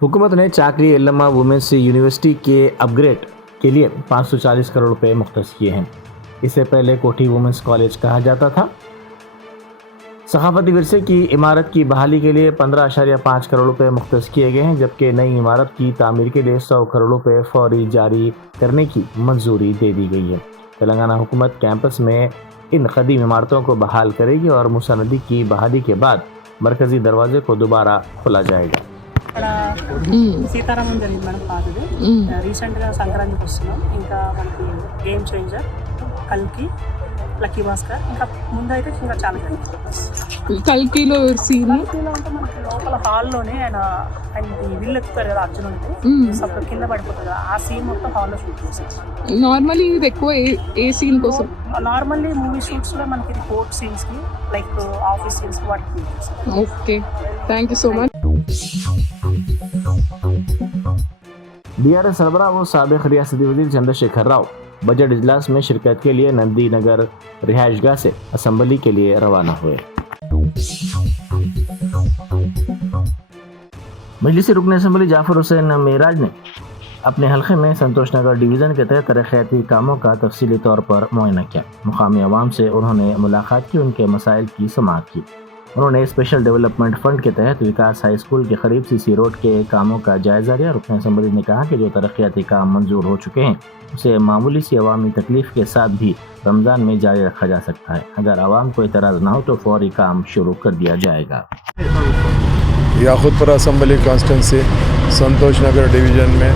हुकूमत ने चाकरी एल्लम्मा वुमेंस यूनिवर्सिटी के अपग्रेड के लिए 540 करोड़ रुपए मुख्तस किए हैं। इससे पहले कोठी वुमेंस कॉलेज कहा जाता था। सखाफती विरसे की इमारत की बहाली के लिए 15.5 करोड़ रुपए मुख्तस किए गए हैं, जबकि नई इमारत की तामीर के लिए 100 करोड़ रुपए फौरी जारी करने की मंजूरी दे दी गई है। तेलंगाना हुकूमत कैंपस में इन कदीम इमारतों को बहाल करेगी और मूसा नदी की बहाली के बाद मरकजी दरवाजे को दोबारा खोला जाएगा। ఇక్కడ సీతారామం జరిగింది మేడం పాతది. రీసెంట్గా సంక్రాంతికి వస్తున్నాం. ఇంకా మనకి గేమ్ చేంజర్, కల్కి, లక్కీ భాస్కర్, ఇంకా ముందైతే ఇంకా చాలా జరిగింది. కల్కిలో సీన్ కల్కిలో అంటే మనకి లోపల హాల్లోనే ఆయనకి విల్లు ఎత్తుతారు కదా అర్జునుడికి, అప్పుడు కింద పడిపోతుంది కదా, ఆ సీన్ మొత్తం హాల్లో షూట్ చేశారు. నార్మల్లీ ఇది ఎక్కువ ఏ సీన్ కోసం? నార్మల్లీ మూవీ షూట్స్లో మనకి రిపోర్ట్ సీన్స్కి, లైక్ ఆఫీస్ సీన్స్కి వాటికి యూజ్ చేస్తారు. Okay, thank you so much. BRS सरबराह व साबिक रियासती वजीर चंद्रशेखर राव बजट इजलास में शिरकत के लिए नंदी नगर रिहायशगाह से असम्बली के लिए रवाना हुए। मजलिसी रुकन असम्बली जाफर हुसैन मेराज ने अपने हल्के में संतोष नगर डिवीज़न के तहत तरक्याती कामों का तफसीली तौर पर मुआयना किया। मुकामी अवाम से उन्होंने मुलाकात की, उनके मसाइल की समाअत की। उन्होंने स्पेशल डेवलपमेंट फंड के तहत विकास हाई स्कूल के करीब सीसी रोड के कामों का जायजा लिया। रुकन असम्बली ने कहा कि जो तरक्याती काम मंजूर हो चुके हैं उसे मामूली सी अवामी तकलीफ के साथ भी रमज़ान में जारी रखा जा सकता है। अगर आवाम को एतराज़ ना हो तो फौरी काम शुरू कर दिया जाएगा। याकूतपुर असम्बली कॉन्स्टिट्यूंसी संतोष नगर डिवीज़न में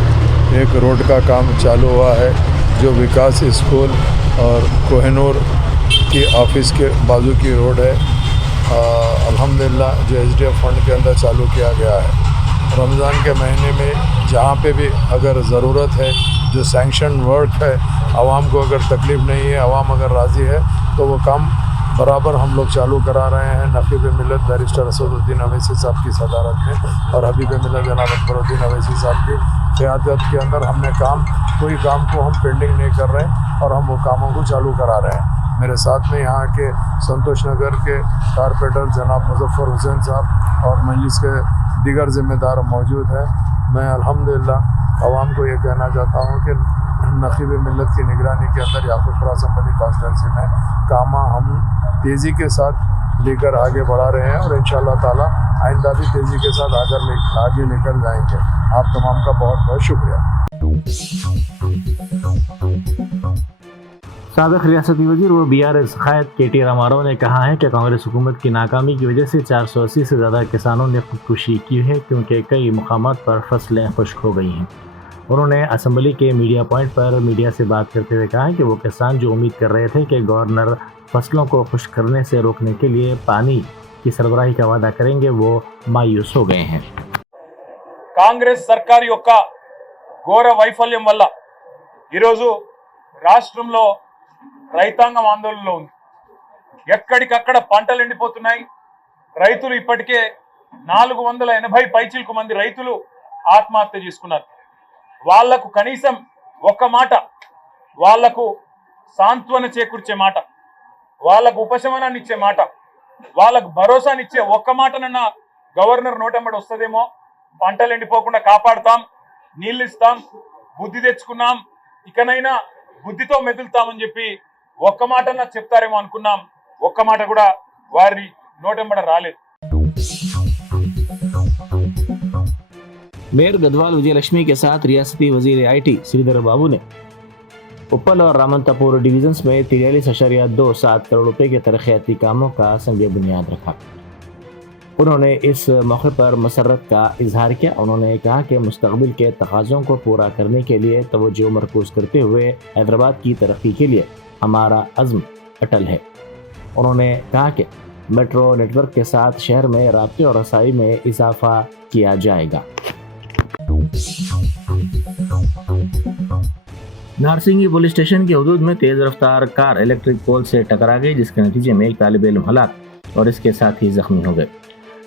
एक रोड का काम चालू हुआ है, जो विकास स्कूल और कोहिनूर की ऑफिस के बाजू की रोड है। अल्हम्दुलिल्लाह जो एसडीएफ फंड के अंदर चालू किया गया है। रमज़ान के महीने में जहाँ पे भी अगर ज़रूरत है, जो सैंक्शन वर्क है, आवाम को अगर तकलीफ़ नहीं है, आवाम अगर राज़ी है, तो वो काम बराबर हम लोग चालू करा रहे हैं। नक़ीब मिल्लत बैरिस्टर असदुद्दीन अवैसी साहब की सदारत में और हबीब मिल्लत जनाब अकबरुद्दीन अवैसी साहब की क़यादत के अंदर हमने कोई काम को हम पेंडिंग नहीं कर रहे हैं और हम वो कामों को चालू करा रहे हैं। मेरे साथ में यहाँ के संतोष नगर के कारपोरेटर जनाब मुजफ्फर हुसैन साहब और मजलिस के दीगर ज़िम्मेदार मौजूद हैं। मैं अल्हम्दुलिल्लाह आवाम को ये कहना चाहता हूँ कि नक़ीब मिल्लत की निगरानी के अंदर याकूतपुर असम्बली कॉन्स्टिट्यूंसी में काम हम तेज़ी के साथ लेकर आगे बढ़ा रहे हैं और इंशाअल्लाह ताला आइंदा भी तेज़ी के साथ आगे लेकर जाएंगे। आप तमाम का बहुत बहुत शुक्रिया। साबिक रियासती वजीर व बीआरएस कायद केटी रामाराव ने कहा है कि कांग्रेस हुकूमत की नाकामी की वजह से 480 से ज़्यादा किसानों ने खुदकुशी की है, क्योंकि कई मुकामात पर फसलें खुश्क हो गई हैं। उन्होंने असम्बली के मीडिया पॉइंट पर मीडिया से बात करते हुए कहा कि वो किसान जो उम्मीद कर रहे थे कि गवर्नर फसलों को खुश्क करने से रोकने के लिए पानी की सरबराही का वादा करेंगे, वो मायूस हो गए हैं। కాంగ్రెస్ సర్కార్ యొక్క ఘోర వైఫల్యం వల్ల ఈరోజు రాష్ట్రంలో రైతాంగం ఆందోళనలో ఉంది. ఎక్కడికక్కడ పంటలు ఎండిపోతున్నాయి. రైతులు ఇప్పటికే 480 పైచిలకు మంది రైతులు ఆత్మహత్య చేసుకున్నారు. వాళ్లకు కనీసం ఒక్క మాట, వాళ్లకు సాంత్వన చేకూర్చే మాట, వాళ్లకు ఉపశమనాన్ని ఇచ్చే మాట, వాళ్లకు భరోసానిచ్చే ఒక్క మాటనన్నా గవర్నర్ నోటెంబడి వస్తుందేమో. పంటలు ఎండిపోకుండా కాపాడుతాం, నీళ్ళు ఇస్తాం, బుద్ధి తెచ్చుకున్నాం, ఇకనైనా బుద్ధితో మెదులుతామని చెప్పి ఒక్క మాటన్నా చెప్తారేమో అనుకున్నాం. ఒక్క మాట కూడా వారి నోటెంబడ రాలేదు. मेयर गदवाल विजयलक्ष्मी के साथ रियासती वजीर आईटी श्रीधर बाबू ने उप्पल और रामनतापुर डिवीजन्स में 43.27 करोड़ रुपए के तरक्याती कामों का संग बुनियाद रखा। उन्होंने इस मौके पर मसरत का इजहार किया। उन्होंने कहा कि मुस्तकबिल के तकाज़ों को पूरा करने के लिए तवज्जो मरकूज़ करते हुए हैदराबाद की तरक्की के लिए हमारा अज़्म अटल है। उन्होंने कहा कि मेट्रो नेटवर्क के साथ शहर में राब्ते और रसाई में इजाफा किया जाएगा। नारसिंगी पुलिस स्टेशन की हदूद में तेज़ रफ्तार कार इलेक्ट्रिक पोल से टकरा गई, जिसके नतीजे में एक तालिब इल्म हलाक और इसके साथ ही जख्मी हो गए।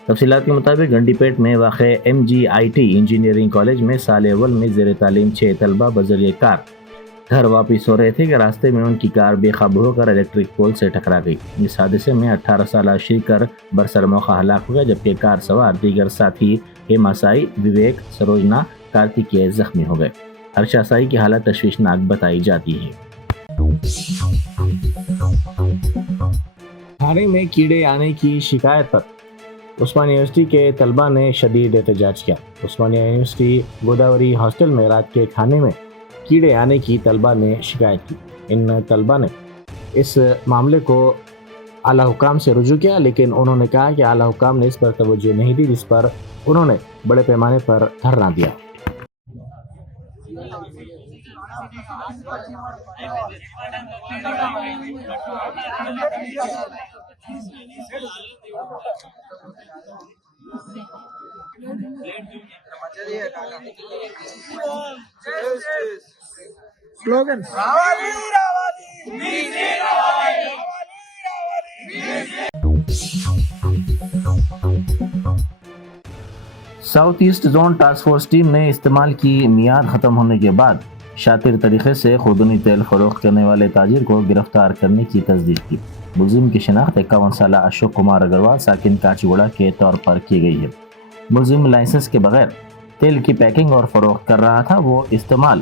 तफसीलात के मुताबिक गंडीपेट में वाक़ MGIT इंजीनियरिंग कॉलेज में साल अव्वल में ज़ेर तालीम 6 तलबा बज़रिए कार घर वापस हो रहे थे कि रास्ते में उनकी कार बेकाबू होकर इलेक्ट्रिक पोल से टकरा गई। इस हादसे में 18 साल श्रीकर बरसर मौका हलाक हो गया, जबकि कार सवार दीगर साथी हेमा साई, विवेक, सरोजना, कार्तिकेय जख्मी हो गए। हर्षा साई की हालत तशवीशनाक बताई जाती है। थाने में कीड़े आने की शिकायत पर उस्मानिया यूनिवर्सिटी के तलबा ने शदीद एहतजाज किया। उस्मानिया यूनिवर्सिटी गोदावरी हॉस्टल में रात के खाने में कीड़े आने की तलबा ने शिकायत की। इन तलबा ने इस मामले को आला हुकाम से रुजू किया, लेकिन उन्होंने कहा कि आला हुकाम ने इस पर तवज्जो नहीं दी, जिस पर उन्होंने बड़े पैमाने पर धरना दिया। South east zone task force team ने इस्तेमाल की मियाद ख़त्म होने के बाद शातिर तरीके से खुदनी तेल फरोख्त करने वाले ताजिर को गिरफ्तार करने की तस्दीक की। मुलजिम की शिनाख्त 51 साल अशोक कुमार अग्रवाल साकिन काचीगुड़ा के तौर पर की गई है। मुलजिम लाइसेंस के बगैर तेल की पैकिंग और फरोख्त कर रहा था। वो इस्तेमाल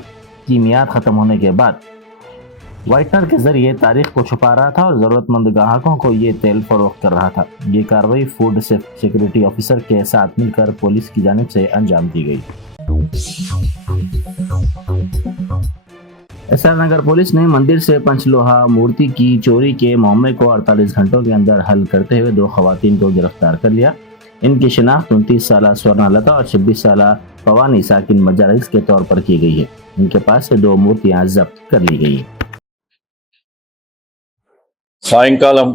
की मियाद ख़त्म होने के बाद वाइटनर के जरिए तारीख को छुपा रहा था और ज़रूरतमंद ग्राहकों को ये तेल फरोख्त कर रहा था। ये कार्रवाई फूड सिक्योरिटी ऑफिसर के साथ मिलकर पुलिस की जानिब से अंजाम दी गई। एसआर नगर पुलिस ने मंदिर से पंचलोहा मूर्ति की चोरी के मामले को 48 घंटों के अंदर हल करते हुए 2 खवातीन को गिरफ्तार कर लिया। इनकी शिनाख्त 29 साल स्वर्णा लता और 26 साल पवानी साकिन मजारिस के तौर पर की गई है। इनके पास से 2 मूर्तियां जब्त कर ली गई। సాయంకాలం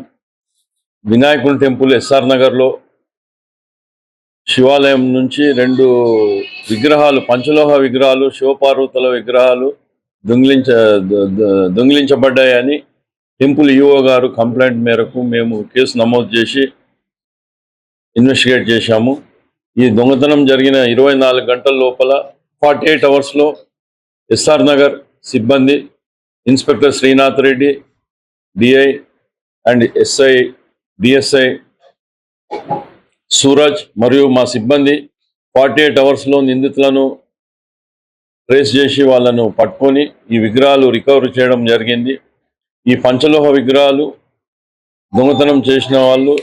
వినాయకుని టెంపుల్ ఎస్ఆర్ నగర్లో శివాలయం నుంచి 2 విగ్రహాలు, పంచలోహ విగ్రహాలు, శివపార్వతుల విగ్రహాలు దొంగిలించబడ్డాయని టెంపుల్ ఈఓ గారు కంప్లైంట్ మేరకు మేము కేసు నమోదు చేసి ఇన్వెస్టిగేట్ చేశాము. ఈ దొంగతనం జరిగిన 24 గంటల లోపల 48 అవర్స్లో ఎస్ఆర్ నగర్ సిబ్బంది inspector Srinath Reddy, DI and SI, DSI Suraj మరియు మా సిబ్బంది 48 అవర్స్లో నిందితులను ట్రేస్ చేసి వాళ్ళను పట్టుకొని ఈ విగ్రహాలు రికవరీ చేయడం జరిగింది. ఈ పంచలోహ విగ్రహాలు దొంగతనం చేసిన వాళ్ళు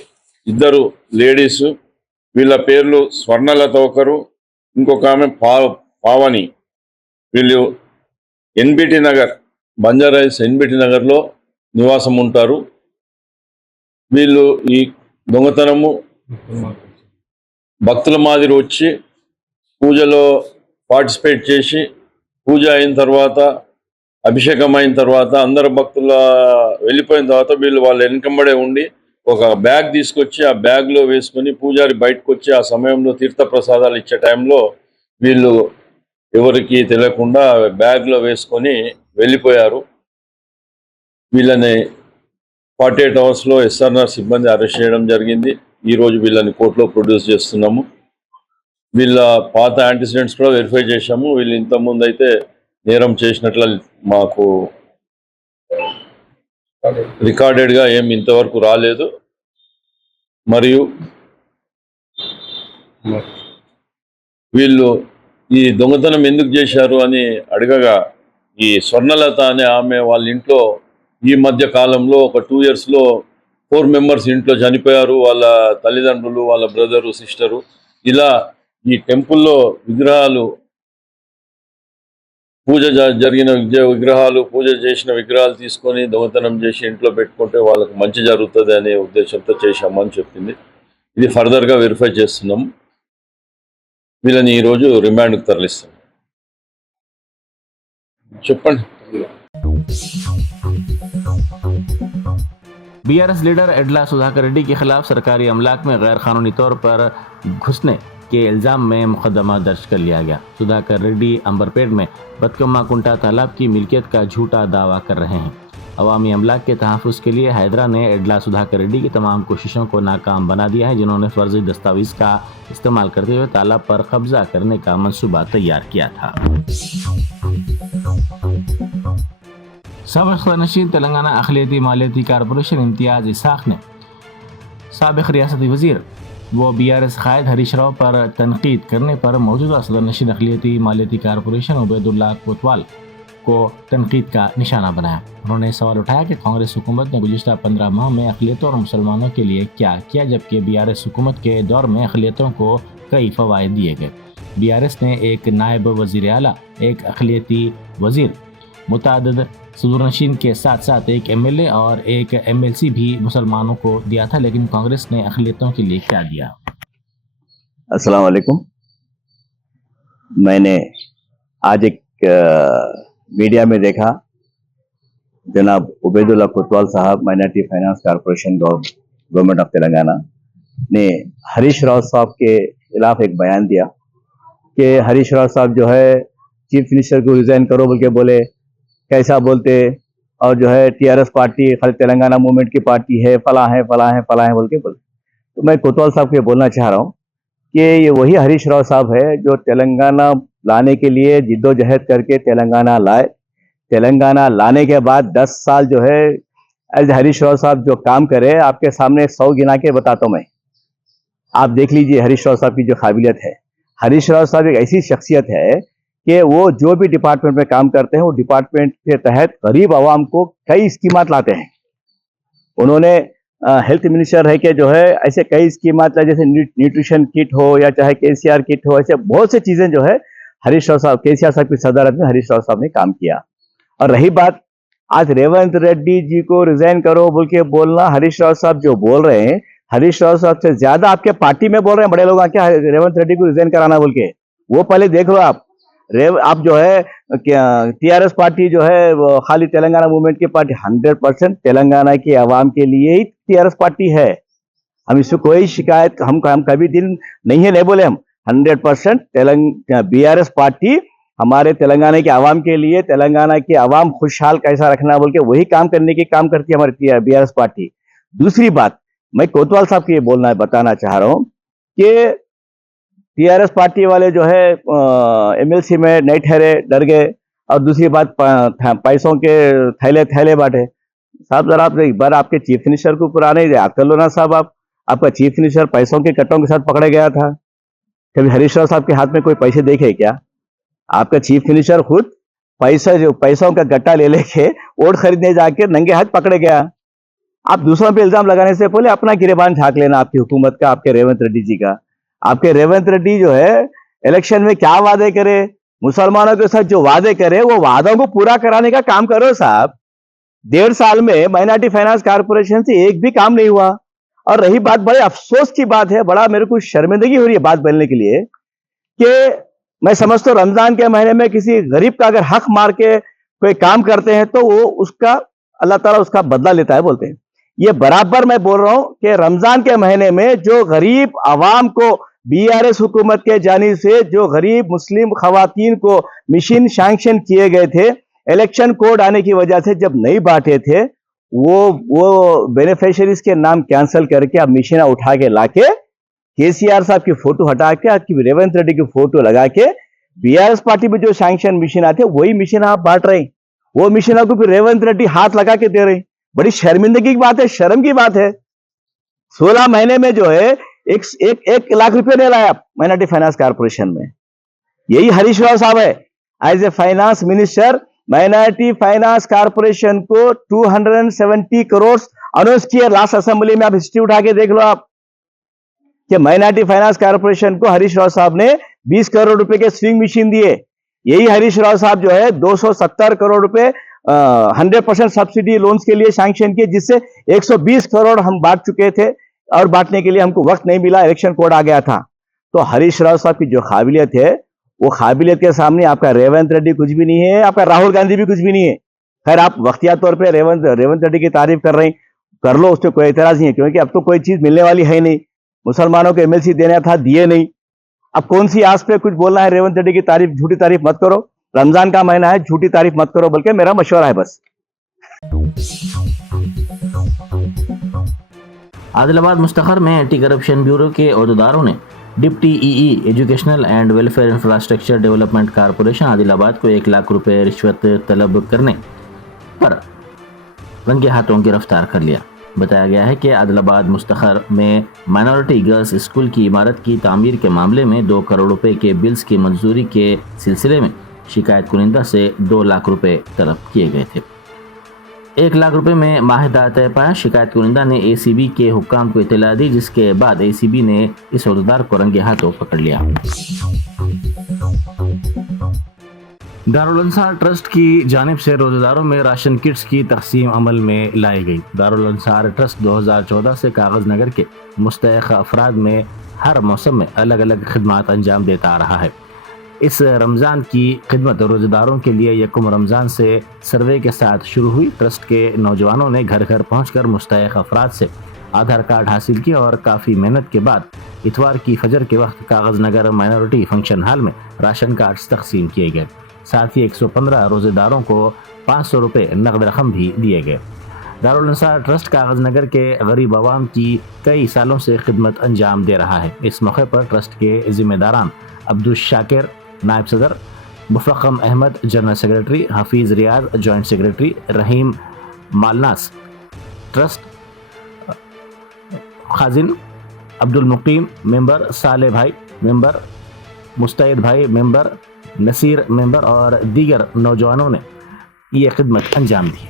2 లేడీసు. వీళ్ళ పేర్లు స్వర్ణలత ఒకరు, ఇంకొక ఆమె పావని. వీళ్ళు ఎన్బిటి నగర్, బంజారాయిల్స్ ఎన్బిటి నగర్లో నివాసం ఉంటారు. వీళ్ళు ఈ దొంగతనము భక్తుల మాదిరి వచ్చి పూజలో పార్టిసిపేట్ చేసి, పూజ అయిన తర్వాత, అభిషేకం అయిన తర్వాత, అందరు భక్తుల వెళ్ళిపోయిన తర్వాత వీళ్ళు వాళ్ళ వెనకంబడే ఉండి ఒక బ్యాగ్ తీసుకొచ్చి ఆ బ్యాగ్లో వేసుకొని పూజారి బయటకు వచ్చి ఆ సమయంలో తీర్థప్రసాదాలు ఇచ్చే టైంలో వీళ్ళు ఎవరికి తెలియకుండా బ్యాగ్లో వేసుకొని వెళ్ళిపోయారు. వీళ్ళని 48 అవర్స్లో ఎస్ఆర్ఆర్ సిబ్బంది అరెస్ట్ చేయడం జరిగింది. ఈరోజు వీళ్ళని కోర్టులో ప్రొడ్యూస్ చేస్తున్నాము. వీళ్ళ పాత యాంటిసిడెంట్స్ కూడా వెరిఫై చేశాము. వీళ్ళు ఇంతకుముందు అయితే నేరం చేసినట్లు మాకు రికార్డెడ్గా ఏం ఇంతవరకు రాలేదు. మరియు వీళ్ళు ఈ దొంగతనం ఎందుకు చేశారు అని అడగగా, ఈ స్వర్ణలత అనే ఆమె వాళ్ళ ఇంట్లో ఈ మధ్య కాలంలో ఒక 2 ఇయర్స్లో 4 మెంబర్స్ ఇంట్లో చనిపోయారు. వాళ్ళ తల్లిదండ్రులు, వాళ్ళ బ్రదరు, సిస్టరు. ఇలా ఈ టెంపుల్లో విగ్రహాలు, పూజ జరిగిన విగ్రహాలు, పూజ చేసిన విగ్రహాలు తీసుకొని దొంగతనం చేసి ఇంట్లో పెట్టుకుంటే వాళ్ళకు మంచి జరుగుతుంది అనే ఉద్దేశంతో చేశామని చెప్పింది. ఇది ఫర్దర్గా వెరిఫై చేస్తున్నాం. వీళ్ళని ఈరోజు రిమాండ్కి తరలిస్తాం. చెప్పండి. बीआरएस लीडर एडला सुधाकर रेड्डी के खिलाफ सरकारी अमलाक में गैर कानूनी तौर पर घुसने के इल्ज़ाम में मुकदमा दर्ज कर लिया गया। सुधाकर रेड्डी अंबरपेट में बदकम्मा कुंटा तालाब की मिल्कियत का झूठा दावा कर रहे हैं। अवामी अमलाक के तहफ़्फ़ुज़ के लिए हैदरा ने एडला सुधाकर रेड्डी की तमाम कोशिशों को नाकाम बना दिया है, जिन्होंने फर्जी दस्तावेज़ का इस्तेमाल करते हुए तालाब पर कब्जा करने का मंसूबा तैयार किया था। سابق صدرنشین تلنگانہ اقلیتی مالیاتی کارپوریشن امتیاز اسحاق نے سابق ریاستی وزیر وہ BRS قائد ہریش راؤ پر تنقید کرنے پر موجودہ صدرنشین اقلیتی مالیاتی کارپوریشن عبید اللہ کوتوال کو تنقید کا نشانہ بنایا. انہوں نے سوال اٹھایا کہ کانگریس حکومت نے گزشتہ 15 ماہ میں اقلیتوں اور مسلمانوں کے لیے کیا کیا, جبکہ BRS حکومت کے دور میں اقلیتوں کو کئی فوائد دیے گئے. BRS نے ایک نائب وزیر اعلیٰ, ایک اقلیتی وزیر, متعدد صدرنشین کے ساتھ ساتھ ایک MLA اور ایک MLC بھی مسلمانوں کو دیا تھا, لیکن کانگریس نے اقلیتوں کے لیے کیا دیا؟ السلام علیکم. میں نے آج ایک میڈیا میں دیکھا جناب عبید اللہ کوتوال صاحب minority finance corporation government of Telangana نے ہریش راؤ صاحب کے خلاف ایک بیان دیا کہ ہریش راؤ صاحب جو ہے چیف منسٹر کو ریزائن کرو بول کے بولے, کیسا بولتے, اور جو ہے TRS پارٹی خالد تلنگانہ موومنٹ کی پارٹی ہے, فلاں ہے فلاں ہے فلاں ہے بول کے بولتے. تو میں کوتوال صاحب کو یہ بولنا چاہ رہا ہوں کہ یہ وہی ہریش راؤ صاحب ہے جو تلنگانہ لانے کے لیے جد و جہد کر کے تلنگانہ لائے. تلنگانہ لانے کے بعد 10 سال جو ہے ایز ہریش راؤ صاحب جو کام کرے, آپ کے سامنے 100 گنا کے بتاتا ہوں میں, آپ دیکھ لیجئے ہریش راؤ صاحب کی جو قابلیت ہے. ہریش راؤ صاحب ایک ایسی شخصیت ہے کہ وہ جو بھی ڈپارٹمنٹ میں کام کرتے ہیں وہ ڈپارٹمنٹ کے تحت غریب عوام کو کئی اسکیمات لاتے ہیں. انہوں نے ہیلتھ منسٹر ہے کہ جو ہے ایسے کئی اسکیمات لائے, جیسے نیوٹریشن کٹ ہو یا چاہے KCR کٹ ہو, ایسے بہت سے چیزیں جو ہے ہریش راؤ صاحب KCR صاحب کی صدارت میں ہریش راؤ صاحب نے کام کیا. اور رہی بات آج ریونت ریڈی جی کو ریزائن کرو بول کے بولنا, ہریش راؤ صاحب جو بول رہے ہیں, ہریش راؤ صاحب سے زیادہ آپ کے پارٹی میں بول رہے ہیں بڑے لوگ کیا ریونت ریڈی کو ریزائن کرانا بول کے. وہ پہلے دیکھ لو آپ جو ہے TRS پارٹی جو ہے وہ خالی تلنگانہ موومنٹ کی پارٹی 100% تلنگانہ کے عوام کے لیے ہی TRS پارٹی ہے. ہم اس سے کوئی شکایت ہم کبھی دل نہیں ہے, نہیں بولے ہم 100% BRS پارٹی ہمارے تلنگانہ کے عوام کے لیے, تلنگانہ کے عوام خوشحال کیسا رکھنا بول کے وہی کام کرنے کی کام کرتی ہے ہماری BRS پارٹی. دوسری بات میں کوتوال صاحب کو یہ بتانا چاہ رہا ہوں کہ TRS پارٹی والے جو ہے MLC میں نہیں ٹھہرے, ڈر گئے. اور دوسری بات پیسوں کے تھیلے بانٹے. صاحب ذرا آپ ایک بار آپ کے چیف منسٹر کو پرانے عقل لو نا صاحب, آپ کا چیف منسٹر پیسوں کے کٹوں کے ساتھ پکڑے گیا تھا. کبھی ہریش راؤ صاحب کے ہاتھ میں کوئی پیسے دیکھے کیا؟ آپ کا چیف منسٹر خود پیسوں کا گٹا لے کے ووٹ خریدنے جا کے ننگے ہاتھ پکڑے گیا. آپ دوسروں پہ الزام لگانے سے پہلے اپنا گریبان جھانک لینا, آپ کی حکومت کا, آپ کے ریونت ریڈی جی کا. آپ کے ریونت ریڈی جو ہے الیکشن میں کیا وعدے کرے, مسلمانوں کے ساتھ جو وعدے کرے وہ وعدوں کو پورا کرانے کا کام کرو صاحب. 1.5 سال میں مائنارٹی فائنانس کارپوریشن سے ایک بھی کام نہیں ہوا. اور رہی بات, بڑے افسوس کی بات ہے, بڑا میرے کو شرمندگی ہو رہی ہے بات بولنے کے لیے کہ میں سمجھتا ہوں رمضان کے مہینے میں کسی غریب کا اگر حق مار کے کوئی کام کرتے ہیں تو وہ اس کا اللہ تعالیٰ اس کا بدلہ لیتا ہے بولتے ہیں. یہ برابر میں بول رہا ہوں کہ رمضان کے مہینے میں جو غریب عوام کو BRS حکومت کے جانب سے جو غریب مسلم خواتین کو مشین سینکشن کیے گئے تھے, الیکشن کوڈ آنے کی وجہ سے جب نہیں بانٹے تھے, وہ بینیفیشریز کے نام کینسل کر کے اب مشینہ اٹھا کے لا کے KCR صاحب کی فوٹو ہٹا کے آپ کی ریونت ریڈی کی فوٹو لگا کے BRS پارٹی میں جو سینکشن مشین آتے وہی مشین آپ بانٹ رہے ہیں. وہ مشینہ کو پھر ریونت ریڈی ہاتھ لگا کے دے رہے ہیں. بڑی شرمندگی کی بات ہے, شرم کی بات ہے. 16 مہینے میں جو ہے 1 لاکھ روپے نہیں لایا مائنارٹی فائنانس کارپوریشن میں. یہی ہریش راؤ صاحب ہے as a finance minister. Minority finance corporation کو 270 کروڑ اناؤنس کیے لاسٹ اسمبلی میں. آپ ہسٹری اٹھا کے دیکھ لو آپ کہ مائنارٹی فائنانس کارپوریشن کو ہریش راؤ صاحب نے 20 کروڑ روپے کے سوئنگ مشین دیے. یہی ہریش راؤ صاحب جو ہے 270 کروڑ روپے 100% سبسڈی لونز کے لیے سینکشن کیے, جس سے 120 کروڑ ہم بانٹ چکے تھے اور بانٹنے کے لیے ہم کو وقت نہیں ملا, الیکشن کوڈ آ گیا تھا. تو ہریش راؤ صاحب کی جو قابلیت ہے وہ قابلیت کے سامنے آپ کا ریونت ریڈی کچھ بھی نہیں ہے, آپ کا راہل گاندھی بھی کچھ بھی نہیں ہے. خیر آپ وقتیہ طور پہ ریونت ریڈی کی تعریف کر رہے ہیں, کر لو, اس پہ کوئی اعتراض نہیں ہے, کیونکہ اب تو کوئی چیز ملنے والی ہے نہیں. مسلمانوں کو MLC دینا تھا, دیے نہیں. اب کون سی آس پہ کچھ بولنا ہے ریونت ریڈی کی تعریف, جھوٹی تعریف مت کرو. رمضان کا مہینہ ہے, جھوٹی تعریف مت کرو, بلکہ میرا مشورہ ہے بس. عادل آباد مستقر میں اینٹی کرپشن بیورو کے عہدیداروں نے deputy educational and welfare infrastructure development corporation Adilabad کو 1 لاکھ روپے رشوت طلب کرنے پر रंगे हाथों गिरफ्तार कर लिया। बताया गया है कि आदिलाबाद मुस्तखर में माइनॉरिटी गर्ल्स स्कूल की इमारत की तामीर के मामले में 2 करोड़ रुपए के बिल्स की मंजूरी के सिलसिले में शिकायत कुनिंदा से 2 लाख रुपए तलब किए गए थे। 1 लाख रुपए में माहिदा तय पाया। शिकायत कुनिंदा ने ACB के हुक्काम को इत्तला दी, जिसके बाद ACB ने इस अहदेदार को रंगे हाथों पकड़ लिया। दारुल अंसार ट्रस्ट की जानिब से रोजेदारों में राशन किट्स की तकसीम अमल में लाई गई। दारुल अंसार ट्रस्ट 2014 से कागज नगर के मुस्तहक अफराद में हर मौसम में अलग अलग खिदमत अंजाम देता आ रहा है। इस रमज़ान की खिदमत रोजेदारों के लिए यकम रमज़ान से सर्वे के साथ शुरू हुई। ट्रस्ट के नौजवानों ने घर घर पहुंचकर मुस्तहक अफराद से आधार कार्ड हासिल किया और काफ़ी मेहनत के बाद इतवार की फजर के वक्त कागज नगर माइनॉरिटी फंक्शन हॉल में राशन कार्ड्स तकसीम किए गए। साथ ही 115 रोजेदारों को 500 रुपये नकद रकम भी दिए गए। दारुल अंसार ट्रस्ट कागज नगर के गरीब आवाम की कई सालों से खिदमत अंजाम दे रहा है। इस मौके पर ट्रस्ट के जिम्मेदारान अब्दुल शाकिर नायब सदर, मुफक्कम अहमद जनरल सेक्रेटरी, हफीज़ रियाज जॉइंट सेक्रेटरी, रहीम मालनास ट्रस्ट खाजिन, अब्दुल मुकीम मेंबर, साले भाई मेंबर, मुस्तैद भाई मेंबर, नसीर मेंबर और दीगर नौजवानों ने ये खिदमत अंजाम दी।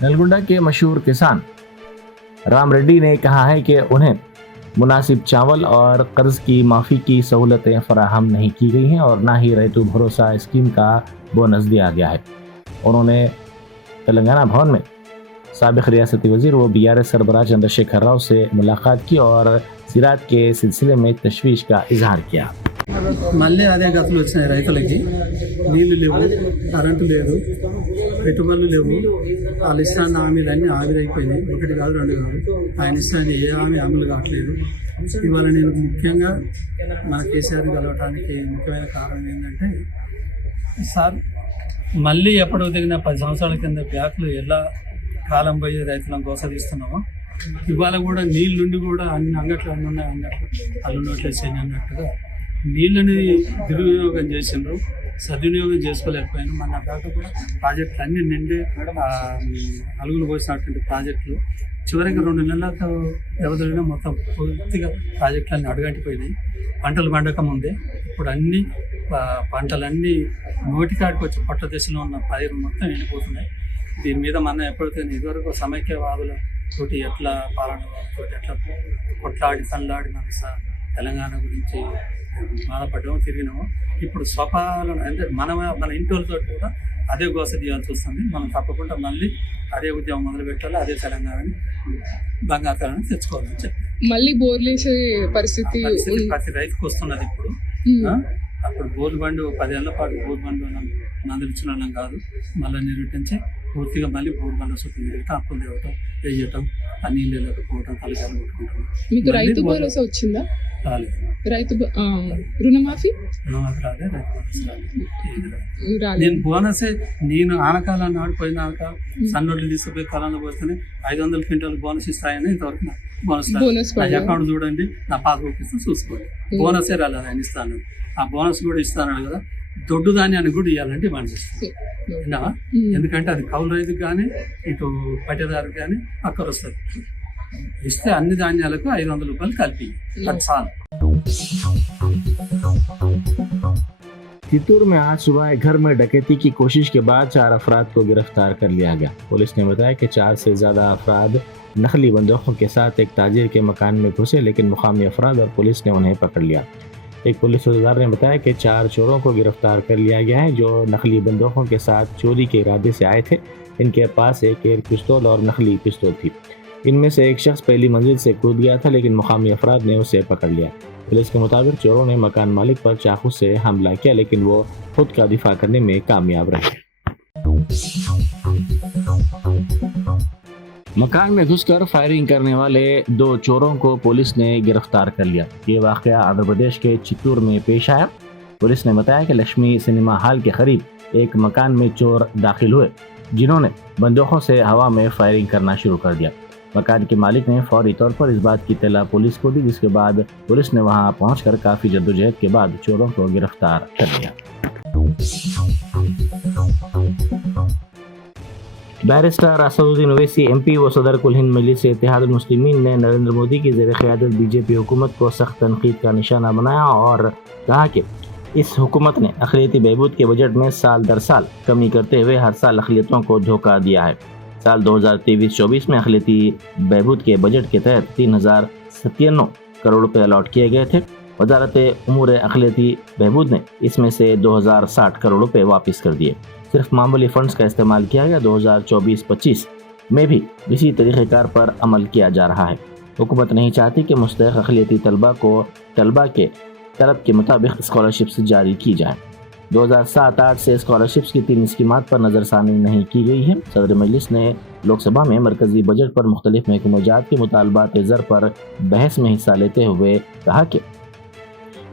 नलगुंडा के मशहूर किसान राम रेड्डी ने कहा है कि उन्हें मुनासिब चावल और कर्ज की माफ़ी की सहूलतें फराहम नहीं की गई हैं और ना ही रैतु भरोसा स्कीम का बोनस दिया गया है। उन्होंने तेलंगाना भवन में साबिक रियासती वजीर व BRS सरबराह चंद्रशेखर राव से मुलाकात की और ज़राअत के सिलसिले में तशवीश का इजहार किया। మళ్ళీ అదే గతులు వచ్చినాయి రైతులకి. నీళ్లు లేవు, కరెంటు లేదు, పెట్టుబడులు లేవు. వాళ్ళు ఇస్తాన్న హామీలు అన్నీ ఆవిరైపోయినాయి. ఒకటి కాదు, రెండు కాదు. ఆయన ఇస్తాన్ని ఏ హామీ అమలు కావట్లేదు. ఇవాళ నేను ముఖ్యంగా మన కేసీఆర్ కలవటానికి ముఖ్యమైన కారణం ఏంటంటే, సార్ మళ్ళీ ఎప్పుడో దిగిన 10 సంవత్సరాల కింద బ్యాక్లు ఎలా కాలం పోయి రైతులను గోసదిస్తున్నామో ఇవాళ కూడా నీళ్ళుండి కూడా అన్ని అంగట్లు అన్నీ ఉన్నాయి, అంగట్లు అల్లు నోట్లేసేయండి అన్నట్టుగా నీళ్ళని దుర్వినియోగం చేసిండ్రు, సద్వినియోగం చేసుకోలేకపోయాను. మన దాకా కూడా ప్రాజెక్టులు అన్నీ నిండి అలుగులు పోసినటువంటి ప్రాజెక్టులు చివరికి 2 నెలల వ్యవధిలో మొత్తం పూర్తిగా ప్రాజెక్టులన్నీ అడుగంటిపోయినాయి. పంటలు పండక ముందే ఇప్పుడు అన్ని పంటలన్నీ నోటికాడికి వచ్చి పొట్ట దశలో ఉన్న పైరు మొత్తం ఎండిపోతున్నాయి. దీని మీద మనం ఎప్పుడైతే ఇదివరకు సమైక్యవాదుల తోటి ఎట్లా పాలన తోటి ఎట్లా కొట్లాడి తల్లాడి మన తెలంగాణ గురించి బాధపడ్డామో తిరిగినామో, ఇప్పుడు స్వపాలన అంటే మన ఇంటి వాళ్ళతో కూడా అదే గోస తీయాల్సి వస్తుంది. మనం తప్పకుండా మళ్ళీ అదే ఉద్యమం మొదలు పెట్టాలి, అదే తెలంగాణని బంగారు తెచ్చుకోవాలని చెప్పి మళ్ళీ బోర్లేసే పరిస్థితి ప్రతి రైతుకు వస్తున్నది ఇప్పుడు. అప్పుడు బోర్లు బండి 10 ఏళ్ల పాటు బోర్లు బండి మందలించిన వాళ్ళం కాదు, మళ్ళీ నిర్వహించి పూర్తిగా మళ్ళీ బోర్లు బండి చుట్టూ తిరిగితే అప్పులు తేవటం, వేయటం, ఆ నీళ్ళు వెళ్ళకపోవటం, తలకాయలు కొట్టుకుంటాం. మీకు రైతు భరోసా వచ్చిందా? రాలేదు. రైతు రుణమాఫీ రాలే, రైతు భరోసా రాలేదు. నేను బోనసే నేను ఆనకాలాన్ని ఆడిపోయినాక సన్నోళ్ళు తీసుకుపోయి కాలంలో పోస్తేనే 500 క్వింటాలు బోనస్ ఇస్తాయని ఇంతవరకు బోనస్ అకౌంట్ చూడండి, నా పాస్బుక్ ఇస్తే చూసుకోండి. బోనసే రాలేదు, ఆయన ఇస్తాను. ఆ బోనస్ కూడా ఇస్తాను కదా, దొడ్డు ధాన్యాన్ని కూడా ఇవ్వాలంటే డిమాండ్ చేస్తుంది. విన్నావా? ఎందుకంటే అది కౌలు రైతుకు కానీ ఇటు పట్టేదారుకు కానీ అక్కర వస్తుంది. ఇస్తే అన్ని ధాన్యాలకు 500 రూపాయలు కలిపి అది చాలు. चित्तूर में आज सुबह एक घर में डकैती की कोशिश के बाद 4 अफराद को गिरफ्तार कर लिया गया। पुलिस ने बताया कि 4 से ज़्यादा अफराद नकली बंदूकों के साथ एक ताजिर के मकान में घुसे, लेकिन मुकामी अफराद और पुलिस ने उन्हें पकड़ लिया। एक पुलिस सूत्रधार ने बताया कि 4 चोरों को गिरफ्तार कर लिया गया है जो नकली बंदूकों के साथ चोरी के इरादे से आए थे। इनके पास एक एयर पिस्तौल और नकली पिस्तौल थी। इनमें से एक शख्स पहली मंजिल से कूद गया था, लेकिन मुकामी अफराद ने उसे पकड़ लिया। पुलिस के मुताबिक चोरों ने मकान मालिक पर चाकू से हमला किया, लेकिन वो खुद का दिफा करने में कामयाब रहे। मकान में घुसकर फायरिंग करने वाले 2 चोरों को पुलिस ने गिरफ्तार कर लिया। ये वाकया आंध्र प्रदेश के चित्तूर में पेश आया। पुलिस ने बताया कि लक्ष्मी सिनेमा हॉल के करीब एक मकान में चोर दाखिल हुए, जिन्होंने बंदूकों से हवा में फायरिंग करना शुरू कर दिया। मकान के मालिक ने फौरी तौर पर इस बात की इत्तला पुलिस को दी, जिसके बाद पुलिस ने वहां पहुंचकर काफी जद्दोजहद के बाद चोरों को गिरफ्तार कर लिया। बैरिस्टर असदुद्दीन ओवैसी एमपी व सदर कुल हिंद मजलिस इत्तेहादुल मुस्लिमीन ने नरेंद्र मोदी की ज़ेर क़यादत बीजेपी हुकूमत को सख्त तनकीद का निशाना बनाया और कहा कि इस हुकूमत ने अक़लियती बहबूद के बजट में साल दर साल कमी करते हुए हर साल अक़लियतों को धोखा दिया है। साल 2023-24 में अक़लियती बहबूद के बजट के तहत 3097 करोड़ रुपये अलॉट किए गए थे। वजारत उमूर अक़लियती बहबूद ने इसमें से 2060 करोड़ रुपये वापस कर दिए। सिर्फ मामूली फंड्स का इस्तेमाल किया गया। 2024-25 में भी इसी तरीक़ेकार पर अमल किया जा रहा है। हुकूमत नहीं चाहती कि मुस्तहक़ अक़लियती तलबा को तलबा के तलब के मुताबिक स्कॉलरशिप्स जारी की जाए। 2007-8 से स्कॉलरशिप्स की 3 स्कीमात पर नज़रसानी नहीं की गई है। सदर मजलिस ने लोकसभा में मरकजी बजट पर मुख्तलिफ महकूमा जात के मुतालबात ज़र पर बहस में हिस्सा लेते हुए कहा कि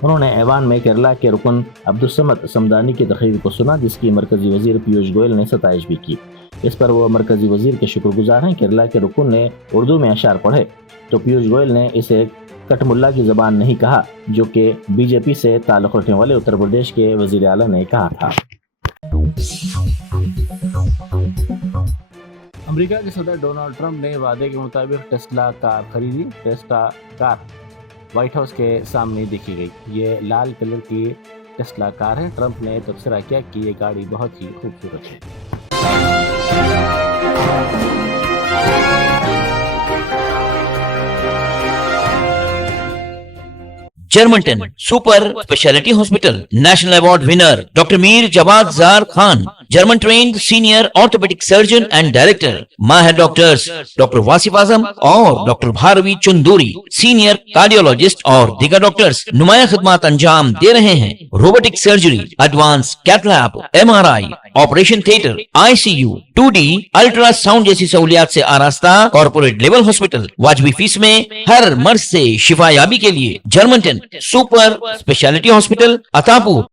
उन्होंने ऐवान में केरला के रुकन अब्दुस्समद समदानी की तकरीर को सुना, जिसकी मरकजी वजीर पीयूष गोयल ने सताइश भी की। इस पर वो मरकजी वजीर के शुक्रगुजार हैं। केरला के रुकन ने उर्दू में अशार पढ़े तो पीयूष गोयल ने इसे कटमुल्ला की ज़बान नहीं कहा, जो कि बीजेपी से ताल्लुक़ रखने वाले उत्तर प्रदेश के वज़ीर आला ने कहा था। अमेरिका के सदर डोनाल्ड ट्रंप ने वादे के मुताबिक टेस्ला कार खरीदी। टेस्ला कार व्हाइट हाउस के सामने देखी गई। ये लाल कलर की टेस्ला कार है। ट्रंप ने तबसरा किया कि ये गाड़ी बहुत ही खूबसूरत है। Germanton super speciality hospital national award winner doctor Mir Jawad Jar Khan, German trained senior orthopaedic surgeon and director, माहिर डॉक्टर्स डॉक्टर वासिफ आजम और doctor Bharvi Chanduri, senior cardiologist और दीगर डॉक्टर्स नुमाया खिदमत अंजाम दे रहे हैं। Robotic surgery, advance cath lab, MRI, operation theatre, ICU, 2D ultrasound जैसी सहूलियात से आरास्ता कॉर्पोरेट लेवल हॉस्पिटल। वाजबी फीस में हर मर्ज से शिफायाबी के लिए Germanton super speciality hospital, Attapur.